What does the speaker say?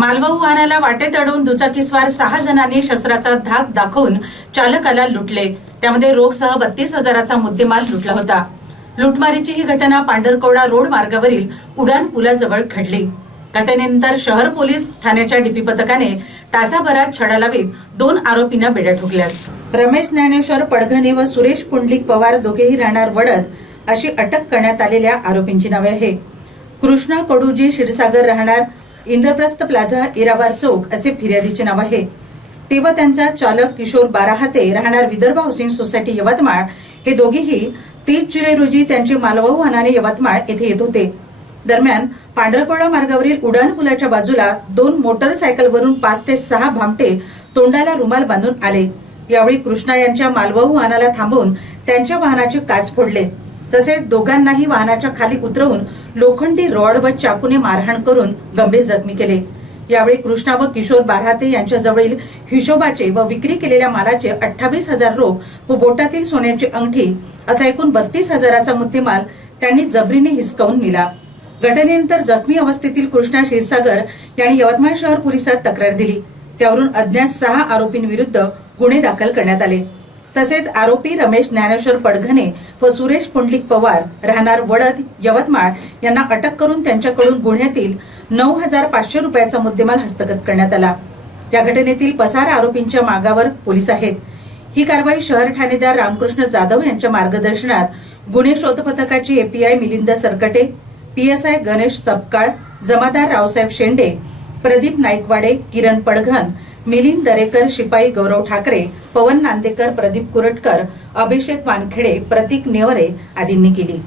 मालवाहू वाहनाला वाटेत अडवून दुचाकीस्वार सहा जणांनी शस्त्राचा धाक दाखवून चालकाला लुटले. त्यामध्ये रोखसह बत्तीस हजाराचा मुद्देमाल लुटला होता. लुटमारीची ही घटना पांढरकवडा रोड मार्गावरील उडान पुलाजवळ घडली. घटनेनंतर शहर पोलीस ठाण्याच्या डीपी पथकाने तासाभरात छडा लावीत दोन आरोपींना बेड्या ठोकल्यात. रमेश ज्ञानेश्वर पडघणे व सुरेश पुंडलिक पवार दोघेही राहणार वडद अशी अटक करण्यात आलेल्या आरोपींची नावे आहे कृष्णा कडूजी क्षीरसागर राहणार इंद्रप्रस्थ प्लाझा इराबार चौक असे फिर्यादीचे नाव आहे. तेव्हा त्यांचा चालक किशोर बाराहाते राहणार विदर्भ हाऊसिंग सोसायटी यवतमाळ हे दोघेही तीस जुलै रोजी त्यांचे मालवाहू वाहनाने यवतमाळ येथे येत होते. दरम्यान पांढरकोळा मार्गावरील उडान पुलाच्या बाजूला दोन मोटरसायकलवरून पाच ते सहा भामटे तोंडाला रुमाल बांधून आले. यावेळी कृष्णा यांच्या मालवाहू वाहनाला थांबवून त्यांच्या वाहनाचे काच फोडले. तसेच दोघांनाही वाहनाच्या खाली उतरवून लोखंडी रॉड व चाकूने मारहाण करून गंभीर जखमी केले. यावेळी कृष्णा व किशोर बारहाते यांच्याजवळील हिशोबाचे व विक्री केलेल्या मालाचे अठ्ठावीस हजार रोख व बोटातील सोन्याची अंगठी असा एकूण बत्तीस हजाराचा मुद्देमाल त्यांनी जबरीने हिसकावून नेला. घटनेनंतर जखमी अवस्थेतील कृष्णा क्षीरसागर यांनी यवतमाळ शहर पोलिसात तक्रार दिली. त्यावरून अज्ञात सहा आरोपींविरुद्ध गुन्हे दाखल करण्यात आले. तसेच आरोपी रमेश ज्ञानेश्वर पडघणे व सुरेश पुंडलिक पवार राहणार वडद यवतमाळ यांना अटक करून त्यांच्याकडून गुन्ह्यातील नऊ हजार पाचशे रुपयाचा मुद्देमाल हस्तगत करण्यात आला. या घटनेतील पसार आरोपींच्या मागावर पोलीस आहेत. ही कारवाई शहर ठाणेदार रामकृष्ण जाधव यांच्या मार्गदर्शनात गुन्हे शोध पथकाची एपीआय मिलिंद सरकटे पीएसआय गणेश सपकाळ जमादार रावसाहेब शेंडे प्रदीप नाईकवाडे किरण पडघन मिलिंद दरेकर शिपाई गौरव ठाकरे पवन नांदेकर प्रदीप कुरटकर अभिषेक वानखेडे प्रतीक नेवरे आदींनी केली.